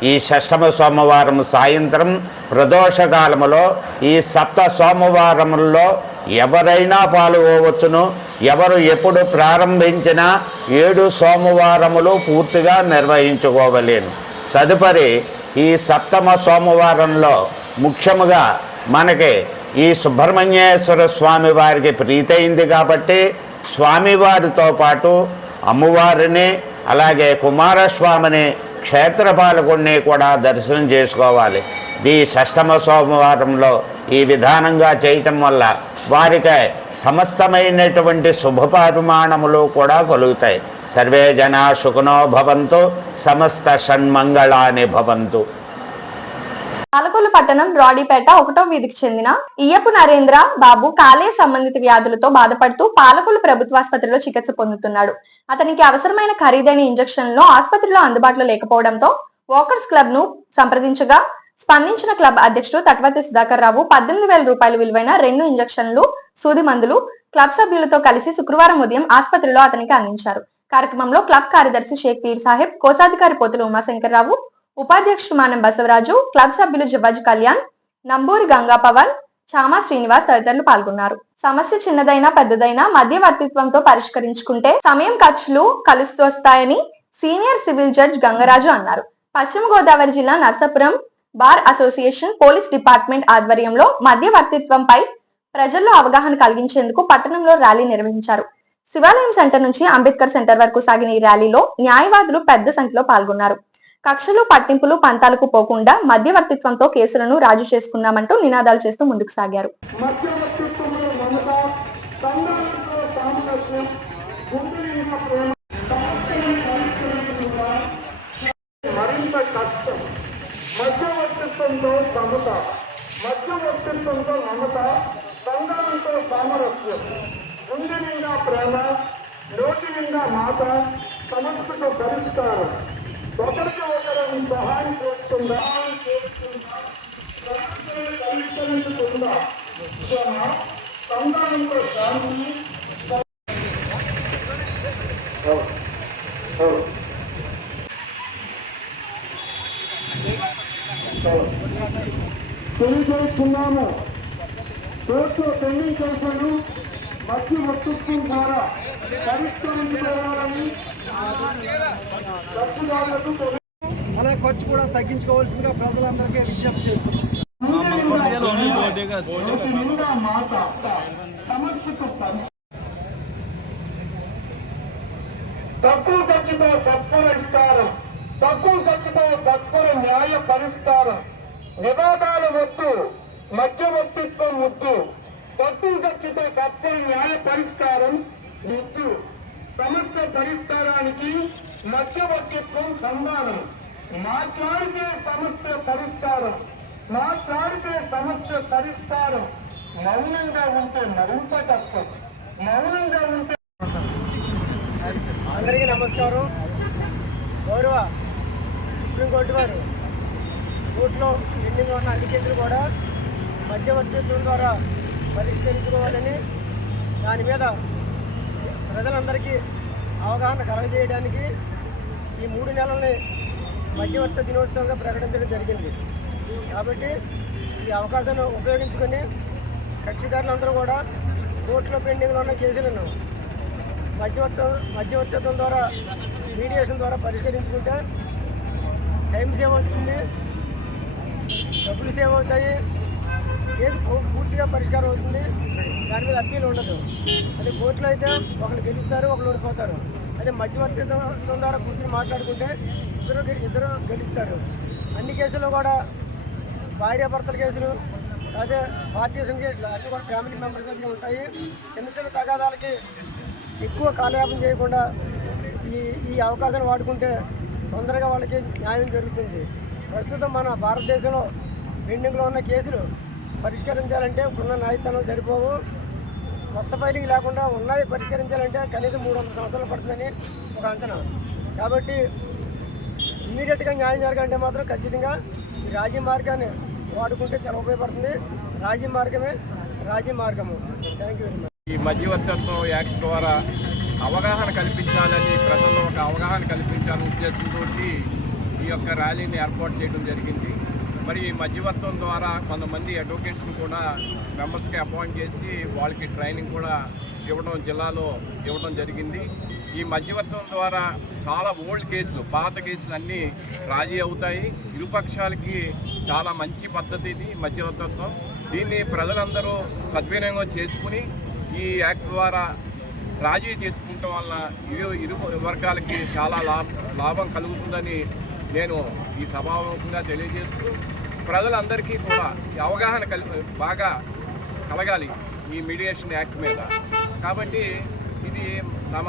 ఈ షష్టమ సోమవారం సాయంత్రం ప్రదోషకాలములో ఈ సప్త సోమవారములలో ఎవరైనా పాల్గొవచ్చును. ఎవరు ఎప్పుడు ప్రారంభించినా 7 సోమవారములు పూర్తిగా నిర్వహించుకోవలేను. తదుపరి ఈ సప్తమ సోమవారంలో ముఖ్యముగా మనకి ఈ సుబ్రహ్మణ్యేశ్వర స్వామి వారికి ప్రీతయింది కాబట్టి స్వామివారితో పాటు అమ్మవారిని అలాగే కుమారస్వామిని క్షేత్రపాలకుడిని కూడా దర్శనం చేసుకోవాలి. ఈ షష్టమ సోమవారంలో ఈ విధానంగా చేయటం వల్ల వారికి సమస్తమైనటువంటి శుభపరిమాణములు కూడా కలుగుతాయి. సర్వే జనా సుఖినో భవంతు, సమస్త షణ్మంగళాని భవంతు. పాలకొల్లు పట్టణం బ్రాడీపేట 1వ వీధికి చెందిన ఇయ్యపు నరేంద్ర బాబు కాలేయ సంబంధిత వ్యాధులతో బాధపడుతూ పాలకొల్లు ప్రభుత్వాసుపత్రిలో చికిత్స పొందుతున్నాడు. అతనికి అవసరమైన ఖరీదైన ఇంజక్షన్లు ఆసుపత్రిలో అందుబాటులో లేకపోవడంతో వాకర్స్ క్లబ్ ను సంప్రదించగా స్పందించిన క్లబ్ అధ్యక్షుడు తటవర్తి సుధాకర్ రావు 18,000 రూపాయలు విలువైన 2 ఇంజక్షన్లు, సూది మందులు క్లబ్ సభ్యులతో కలిసి శుక్రవారం ఉదయం ఆసుపత్రిలో అతనికి అందించారు. కార్యక్రమంలో క్లబ్ కార్యదర్శి షేక్ పీర్ సాహెబ్, కోశాధికారి పోతులు ఉమాశంకర్రావు, ఉపాధ్యక్షుడు మానం బసవరాజు, క్లబ్ సభ్యులు జవ్వాజ్ కళ్యాణ్, నంబూరి గంగా పవన్, చామా శ్రీనివాస్ తదితరులు పాల్గొన్నారు. సమస్య చిన్నదైనా పెద్దదైనా మధ్యవర్తిత్వంతో పరిష్కరించుకుంటే సమయం ఖర్చులు కలిసి వస్తాయని సీనియర్ సివిల్ జడ్జ్ గంగరాజు అన్నారు. పశ్చిమ గోదావరి జిల్లా Narsapuram bar association police department ఆధ్వర్యంలో మధ్యవర్తిత్వంపై ప్రజల్లో అవగాహన కలిగించేందుకు పట్టణంలో ర్యాలీ నిర్వహించారు. శివాలయం సెంటర్ నుంచి అంబేద్కర్ సెంటర్ వరకు సాగిన ఈ ర్యాలీలో న్యాయవాదులు పెద్ద సంఖ్యలో పాల్గొన్నారు. కక్షలు, పట్టింపులు, పంతాలకు పోకుండా మధ్యవర్తిత్వంతో కేసులను రాజీ చేసుకున్నామంటూ నినాదాలు చేస్తూ ముందుకు సాగారు. మధ్యవర్తిత్వంతో సమత, మధ్యవర్తిత్వంతో మమత, సంఘాలతో సామరస్యం, గుండె నిండా ప్రేమ, నోటి నిండా మాట, సమస్యతో పరిష్కారం, ఒకరికి ఒకరు సహాయం చేస్తుందా పరిష్కరించుతుందా, సంఘాలతో శాంతి. తెలియజేస్తున్నాము. కోర్టు పెండింగ్ కేసులను మధ్యవర్తిత్వం ద్వారా పరిష్కరించుకోవాలని మన ఖర్చు కూడా తగ్గించుకోవాల్సిందిగా ప్రజలందరికీ విజ్ఞప్తి చేస్తున్నాం. తక్కువ ఖర్చుతో సత్పరిష్కారం, తక్కువ ఖర్చుతో సత్వర న్యాయ పరిష్కారం, వివాదాలు వద్దు, మధ్యవర్తిత్వం వద్దు, తక్కువ ఖర్చుతో సత్వర న్యాయ పరిష్కారం వద్దు, సమస్య పరిష్కారానికి మధ్యవర్తిత్వం సంధానం. మాట్లాడితే సమస్య పరిష్కారం, మాట్లాడితే సమస్య పరిష్కారం, మౌనంగా ఉంటే మరింత కష్టం, మౌనంగా ఉంటే. అందరికీ నమస్కారం. గౌరవ సుప్రీంకోర్టు వారు కోర్టులో పెండింగ్ ఉన్న అన్ని కేసులు కూడా మధ్యవర్తిత్వం ద్వారా పరిష్కరించుకోవాలని, దాని మీద ప్రజలందరికీ అవగాహన కలగజేయడానికి ఈ 3 నెలల్ని మధ్యవర్తి దినోత్సవంగా ప్రకటించడం జరిగింది. కాబట్టి ఈ అవకాశాన్ని ఉపయోగించుకొని కక్షిదారులందరూ కూడా కోర్టులో పెండింగ్లో ఉన్న కేసులను మధ్యవర్తిత్వం ద్వారా, మీడియేషన్ ద్వారా పరిష్కరించుకుంటే టైం సేవ్ అవుతుంది, డబ్బులు సేవ్ అవుతాయి, కేసు పూర్తిగా పరిష్కారం అవుతుంది. దాని మీద అప్పీల్ ఉండదు. అదే కోర్టులో అయితే ఒకరు గెలుస్తారు, ఒకరు ఓడిపోతారు. అదే మధ్యవర్తిత్వం ద్వారా కూర్చొని మాట్లాడుకుంటే ఇద్దరు గెలుస్తారు. అన్ని కేసుల్లో కూడా భార్యాభర్తల కేసులు, అదే పార్టీషన్ కేసులు అన్నీ కూడా ఫ్యామిలీ మెంబర్స్ దగ్గర ఉంటాయి. చిన్న చిన్న తగాదాలకి ఎక్కువ కాలయాపన చేయకుండా ఈ అవకాశాన్ని వాడుకుంటే తొందరగా వాళ్ళకి న్యాయం జరుగుతుంది. ప్రస్తుతం మన భారతదేశంలో పెండింగ్లో ఉన్న కేసులు పరిష్కరించాలంటే ఇప్పుడున్న న్యాయస్థానాలు సరిపోవు. కొత్త ఫైలింగ్ లేకుండా ఉన్నాయి పరిష్కరించాలంటే కనీసం 300 సంవత్సరాలు పడుతుందని ఒక అంచనా. కాబట్టి ఇమీడియట్గా న్యాయం జరగాలంటే మాత్రం ఖచ్చితంగా ఈ రాజీ మార్గాన్ని వాడుకుంటే చాలా ఉపయోగపడుతుంది. రాజీ మార్గమే రాజీ మార్గము. Thank you very much. ఈ మధ్యవర్తిత్వం యాక్ట్ ద్వారా అవగాహన కల్పించాలని, ప్రజల్లో ఒక అవగాహన కల్పించాలనే ఉద్దేశంతో ఈ యొక్క ర్యాలీని ఏర్పాటు చేయడం జరిగింది. మరి ఈ మధ్యవర్తం ద్వారా కొంతమంది అడ్వకేట్స్ని కూడా మెంబర్స్కి అపాయింట్ చేసి వాళ్ళకి ట్రైనింగ్ కూడా జిల్లాలో ఇవ్వడం జరిగింది. ఈ మధ్యవర్తం ద్వారా చాలా ఓల్డ్ కేసులు, పాత కేసులు అన్నీ రాజీ అవుతాయి. ఇరుపక్షాలకి చాలా మంచి పద్ధతి ఇది మధ్యవర్తిత్వం. దీన్ని ప్రజలందరూ సద్వినియోగం చేసుకుని ఈ యాక్ట్ ద్వారా రాజీ చేసుకుంటాం వల్ల ఇరు వర్గాలకి చాలా లాభం కలుగుతుందని నేను ఈ సభాముఖంగా తెలియజేస్తూ, ప్రజలందరికీ కూడా అవగాహన బాగా కలగాలి ఈ మీడియేషన్ యాక్ట్ మీద. కాబట్టి ఇది తమ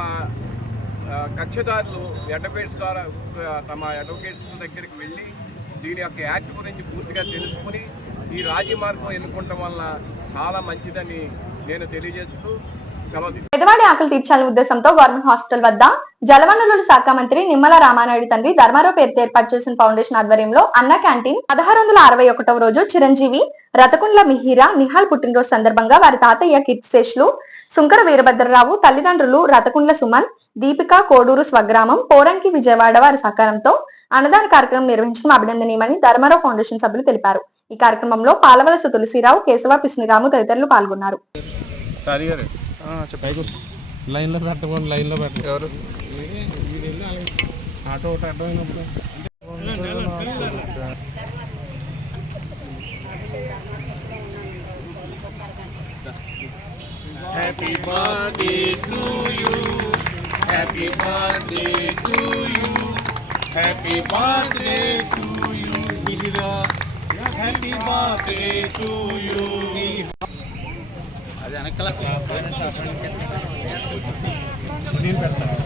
కక్షదారులు అడ్వకేట్స్ ద్వారా తమ అడ్వకేట్స్ దగ్గరికి వెళ్ళి దీని యొక్క యాక్ట్ గురించి పూర్తిగా తెలుసుకుని ఈ రాజీ మార్గం ఎన్నుకోవటం వల్ల చాలా మంచిదని నేను తెలియజేస్తూ పేదవాడి ఆకలి తీర్చాలనే ఉద్దేశంతో గవర్నమెంట్ హాస్పిటల్ వద్ద జలవనరుల శాఖ మంత్రి నిమ్మల రామానాయుడు తండ్రి ధర్మారావు పేరుతో ఏర్పాటు చేసిన ఫౌండేషన్ ఆధ్వర్యంలో అన్న క్యాంటీన్ 1661వ రోజు చిరంజీవి రతకుండ్ల మిహిరా నిహాల్ పుట్టినరోజు సందర్భంగా వారి తాతయ్య కీర్తిశేషులు సుంకర వీరభద్రరావు, తల్లిదండ్రులు రతకుండ్ల సుమన్, దీపిక, కోడూరు స్వగ్రామం పోరంకి విజయవాడ వారి సహకారంతో అన్నదాన కార్యక్రమం నిర్వహించడం అభినందనీయమని ధర్మారావు ఫౌండేషన్ సభ్యులు తెలిపారు. ఈ కార్యక్రమంలో పాలవలస తులసిరావు, కేశవ పిస్నిరాము తదితరులు పాల్గొన్నారు. లైన్లో పెట్టకూడదు, లైన్లో పెట్టండి. ఎవరు ఆటో ఒకటి అడ్డమైనప్పుడు happy birthday to you, happy birthday to you, happy birthday to you, happy birthday to you. అది వెనకాల నేను పెడతాను.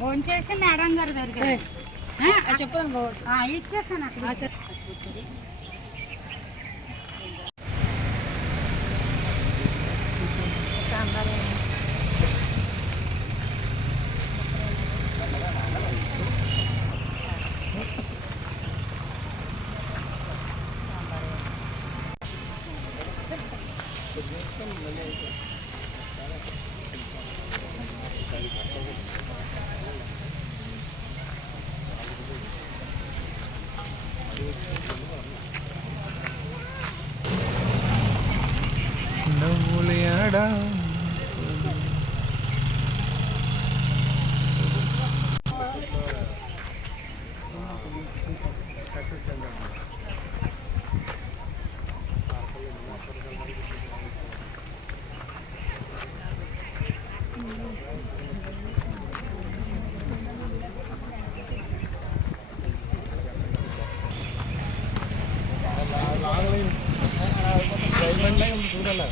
ఫోన్ చేసి మేడం గారి దగ్గర చెప్పాను ఇచ్చేస్తాను అక్కడ. చూడాలి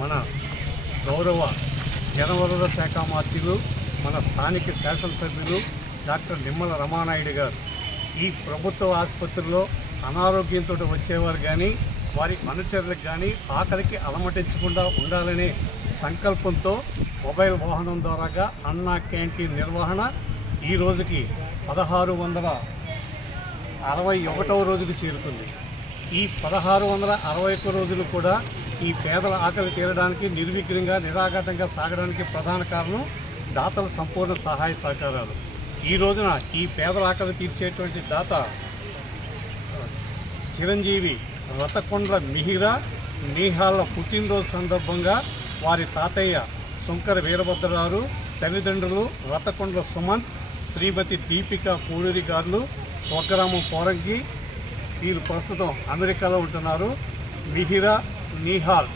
మన గౌరవ జలవనరుల శాఖ మంత్రులు, మన స్థానిక శాసనసభ్యులు డాక్టర్ నిమ్మల రామానాయుడు గారు ఈ ప్రభుత్వ ఆసుపత్రిలో అనారోగ్యంతో వచ్చేవారు కానీ వారి అనుచరులకు కానీ ఆకలికి అలమటించకుండా ఉండాలనే సంకల్పంతో మొబైల్ వాహనం ద్వారాగా అన్నా క్యాంటీన్ నిర్వహణ ఈ రోజుకి 1661వ రోజుకు చేరుకుంది. ఈ 1661 రోజులు కూడా ఈ పేదల ఆకలి తీరడానికి నిర్విఘ్నంగా నిరాఘాటంగా సాగడానికి ప్రధాన కారణం దాతల సంపూర్ణ సహాయ సహకారాలు. ఈ రోజున ఈ పేదల ఆకలి తీర్చేటువంటి దాత చిరంజీవి రతకొండ్ల మిహిరా నీహాల పుట్టినరోజు సందర్భంగా వారి తాతయ్య శంకర వీరభద్రరావు, తల్లిదండ్రులు రతకొండ్ల సుమంత్, శ్రీమతి దీపిక పూడూరి గారు, స్వగ్రామం పోరంగి. వీరు ప్రస్తుతం అమెరికాలో ఉంటున్నారు. మిహిరా, నీహాల్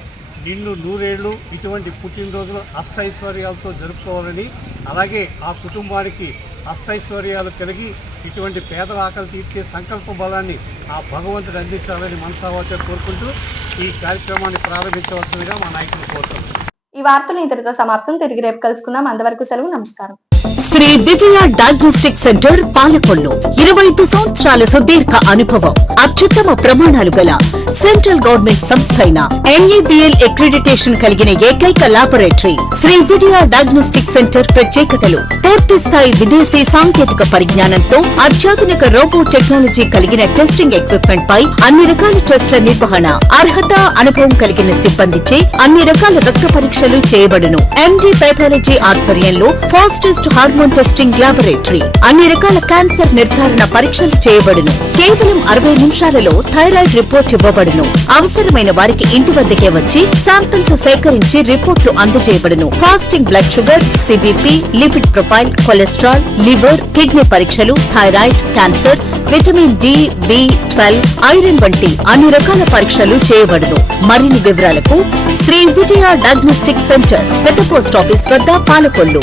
నిండు నూరేళ్లు ఇటువంటి పుట్టినరోజులు అష్టైశ్వర్యాలతో జరుపుకోవాలని, అలాగే ఆ కుటుంబానికి అష్టైశ్వర్యాలు కలిగి ఇటువంటి పేదల ఆకలి తీర్చే సంకల్ప బలాన్ని ఆ భగవంతుడు అందించాలని మనసావాచ కోరుకుంటూ ఈ కార్యక్రమాన్ని ప్రారంభించవలసిందిగా మా నాయకులు కోరుతున్నాం. ఈ వార్తలు ఇంతటితో సమాప్తం. తిరిగి రేపు కలుసుకుందాం. అంతవరకు సెలవు. నమస్కారం. శ్రీ విజయ డయాగ్నోస్టిక్ సెంటర్ పాలకొల్లు 25 సంవత్సరాల సుదీర్ఘ అనుభవం, అత్యుత్తమ ప్రమాణాలు గల సెంట్రల్ గవర్నమెంట్ సంస్థ అయిన NABL అక్రిడిటేషన్ కలిగిన ఏకైక laboratory Shri Vijaya diagnostic centre. ప్రత్యేకతలు: పూర్తి స్థాయి విదేశీ సాంకేతిక పరిజ్ఞానంతో అత్యాధునిక రోబో టెక్నాలజీ కలిగిన టెస్టింగ్ ఎక్విప్మెంట్ పై అన్ని రకాల టెస్టుల నిర్వహణ, అర్హత, అనుభవం కలిగిన సిబ్బందిచే అన్ని రకాల రక్త పరీక్షలు చేయబడును. MD పైథాలజీ ఆధ్వర్యంలో ఫాస్టెస్ట్ హార్మోన్ టెస్టింగ్ ల్యాబొరేటరీ, అన్ని రకాల క్యాన్సర్ నిర్ధారణ పరీక్షలు చేయబడును. కేవలం 60 నిమిషాలలో థైరాయిడ్ రిపోర్ట్ ఇవ్వబడును. అవసరమైన వారికి ఇంటి వద్దకే వచ్చి శాంపిల్స్ సేకరించి రిపోర్టులు అందజేయబడును. Fasting blood sugar, CBP, lipid profile, cholesterol, liver, kidney పరీక్షలు, thyroid, cancer, vitamin D, B12, iron వంటి అన్ని రకాల పరీక్షలు చేయబడును. మరిన్ని వివరాలకు శ్రీ విజయ డయాగ్నోస్టిక్ సెంటర్, పెద్ద పోస్ట్ ఆఫీస్ వద్ద, పాలకొల్లు.